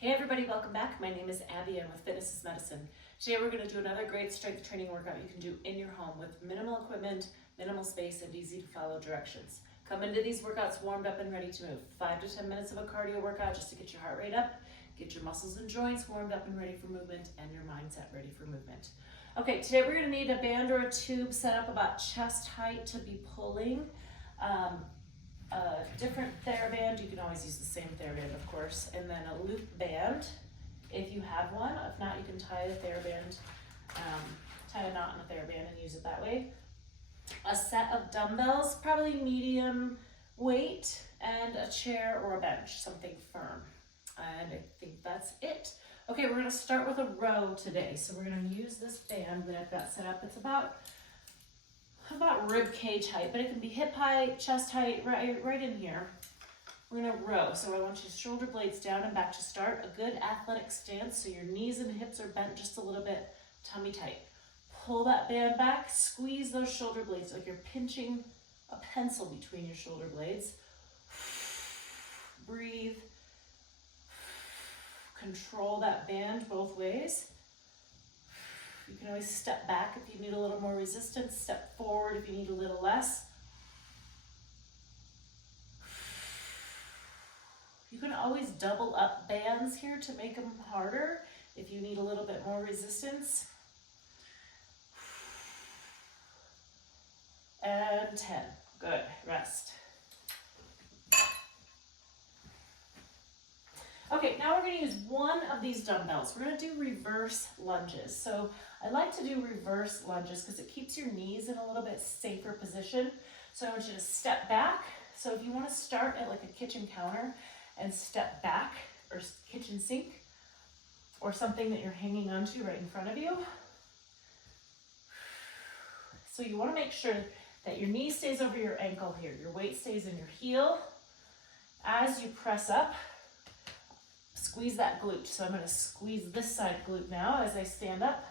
Hey everybody, welcome back. My name is Abby. I'm with Fitness is Medicine. Today we're going to do another great strength training workout you can do in your home with minimal equipment, minimal space, and easy to follow directions. Come into these workouts warmed up and ready to move. 5 to 10 minutes of a cardio workout just to get your heart rate up, get your muscles and joints warmed up and ready for movement, and your mindset ready for movement. Okay, today we're going to need a band or a tube set up about chest height to be pulling. A different TheraBand, you can always use the same TheraBand of course, and then a loop band if you have one. If not, you can tie a TheraBand, tie a knot in a TheraBand and use it that way. A set of dumbbells, probably medium weight, and a chair or a bench, something firm. And I think that's it. Okay, we're gonna start with a row today. So we're gonna use this band that I've got set up. It's about rib cage height, but it can be hip height, chest height, right in here. We're gonna row, so I want you shoulder blades down and back to start. A good athletic stance, so your knees and hips are bent just a little bit, tummy tight. Pull that band back, squeeze those shoulder blades like you're pinching a pencil between your shoulder blades. Breathe. Control that band both ways. You can always step back if you need a little more resistance, step forward if you need a little less. You can always double up bands here to make them harder if you need a little bit more resistance. And 10, good, rest. Okay, now we're gonna use one of these dumbbells. We're gonna do reverse lunges. So I like to do reverse lunges because it keeps your knees in a little bit safer position. So I want you to step back. So if you wanna start at like a kitchen counter and step back, or kitchen sink, or something that you're hanging onto right in front of you. So you wanna make sure that your knee stays over your ankle here. Your weight stays in your heel. As you press up, squeeze that glute. So I'm going to squeeze this side glute now as I stand up.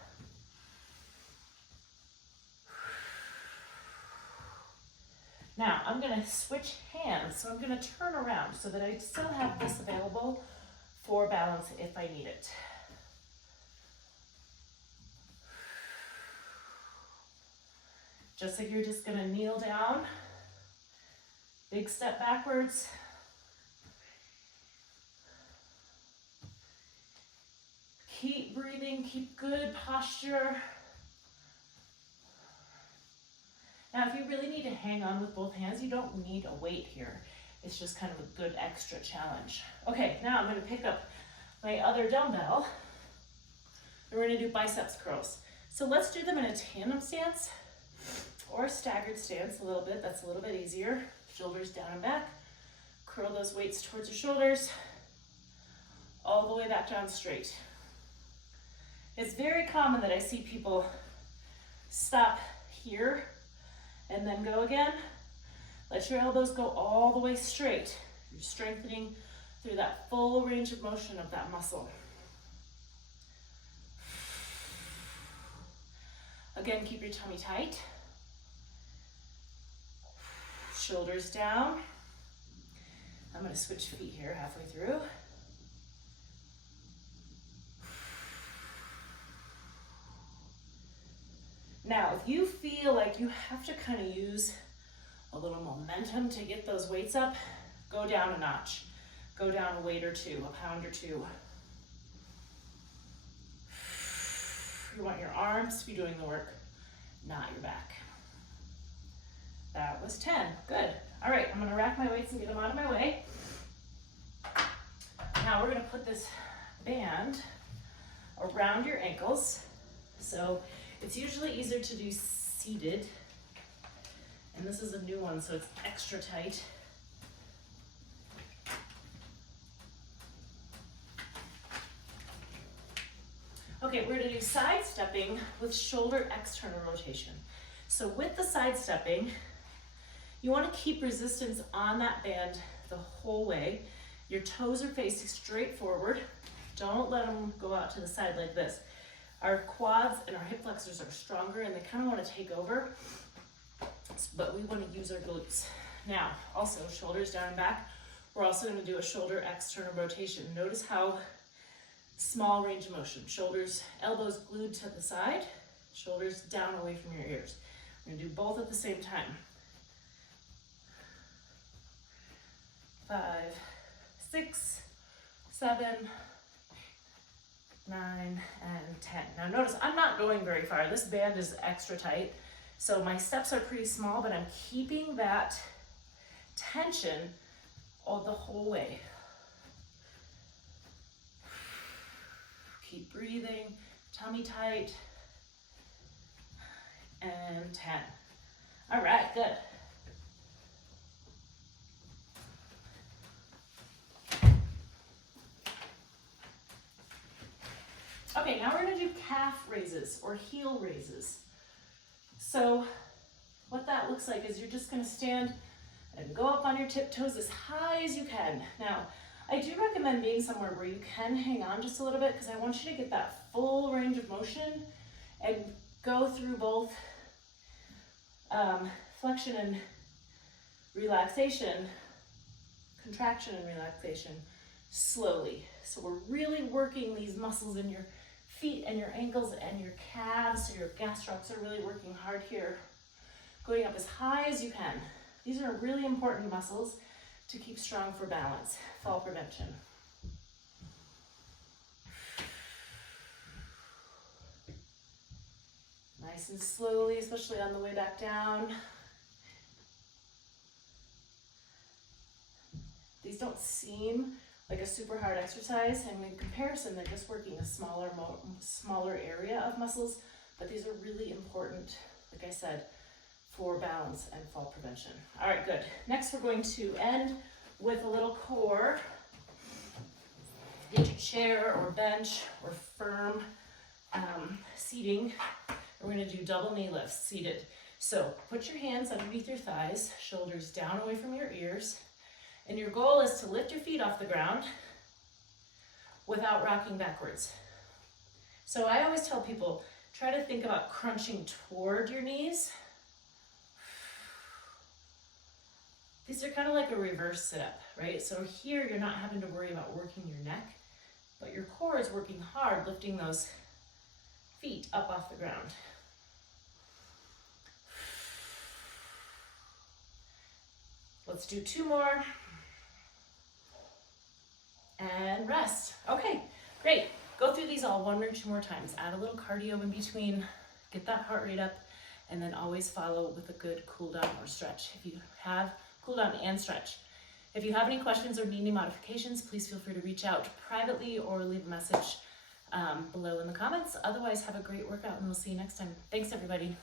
Now I'm going to switch hands. So I'm going to turn around so that I still have this available for balance if I need it. Just like you're just going to kneel down. Big step backwards. Keep breathing, keep good posture. Now, if you really need to hang on with both hands, you don't need a weight here. It's just kind of a good extra challenge. Okay, now I'm going to pick up my other dumbbell. And we're going to do biceps curls. So let's do them in a tandem stance or a staggered stance a little bit. That's a little bit easier. Shoulders down and back. Curl those weights towards your shoulders. All the way back down straight. It's very common that I see people stop here and then go again. Let your elbows go all the way straight. You're strengthening through that full range of motion of that muscle. Again, keep your tummy tight. Shoulders down. I'm going to switch feet here halfway through. Now, if you feel like you have to kind of use a little momentum to get those weights up, go down a notch. Go down a weight or two, a pound or two. You want your arms to be doing the work, not your back. That was 10, good. All right, I'm gonna rack my weights and get them out of my way. Now we're gonna put this band around your ankles. So it's usually easier to do seated, and this is a new one, so it's extra tight. Okay, we're gonna do side stepping with shoulder external rotation. So with the side stepping, you wanna keep resistance on that band the whole way. Your toes are facing straight forward. Don't let them go out to the side like this. Our quads and our hip flexors are stronger and they kind of want to take over, but we want to use our glutes. Now, also shoulders down and back. We're also going to do a shoulder external rotation. Notice how Small range of motion. Shoulders, elbows glued to the side, shoulders down away from your ears. We're gonna do both at the same time. 5, 6, 7, 9, and 10. Now notice I'm not going very far. This band is extra tight, so my steps are pretty small, but I'm keeping that tension all the whole way. Keep breathing, tummy tight, and 10. All right, good. Okay, now we're gonna do calf raises or heel raises. So what that looks like is you're just gonna stand and go up on your tiptoes as high as you can. Now, I do recommend being somewhere where you can hang on just a little bit because I want you to get that full range of motion and go through both flexion and relaxation, contraction and relaxation slowly. So we're really working these muscles in your feet and your ankles and your calves. So your gastrocs are really working hard here, going up as high as you can. These are really important muscles to keep strong for balance, fall prevention. Nice and slowly, especially on the way back down. These don't seem like a super hard exercise, and in comparison, they're just working a smaller area of muscles, but these are really important, like I said, for balance and fall prevention. All right, good. Next, we're going to end with a little core. Get your chair or bench or firm seating. We're gonna do double knee lifts, seated. So put your hands underneath your thighs, shoulders down away from your ears, and your goal is to lift your feet off the ground without rocking backwards. So I always tell people, try to think about crunching toward your knees. These are kind of like a reverse sit-up, right? So here you're not having to worry about working your neck, but your core is working hard, lifting those feet up off the ground. Let's do 2 more. And rest. Okay, great. Go through these all 1 or 2 more times. Add a little cardio in between, get that heart rate up, and then always follow with a good cool down or stretch. If you have cool down and stretch. If you have any questions or need any modifications, please feel free to reach out privately or leave a message below in the comments. Otherwise, have a great workout and we'll see you next time. Thanks, everybody.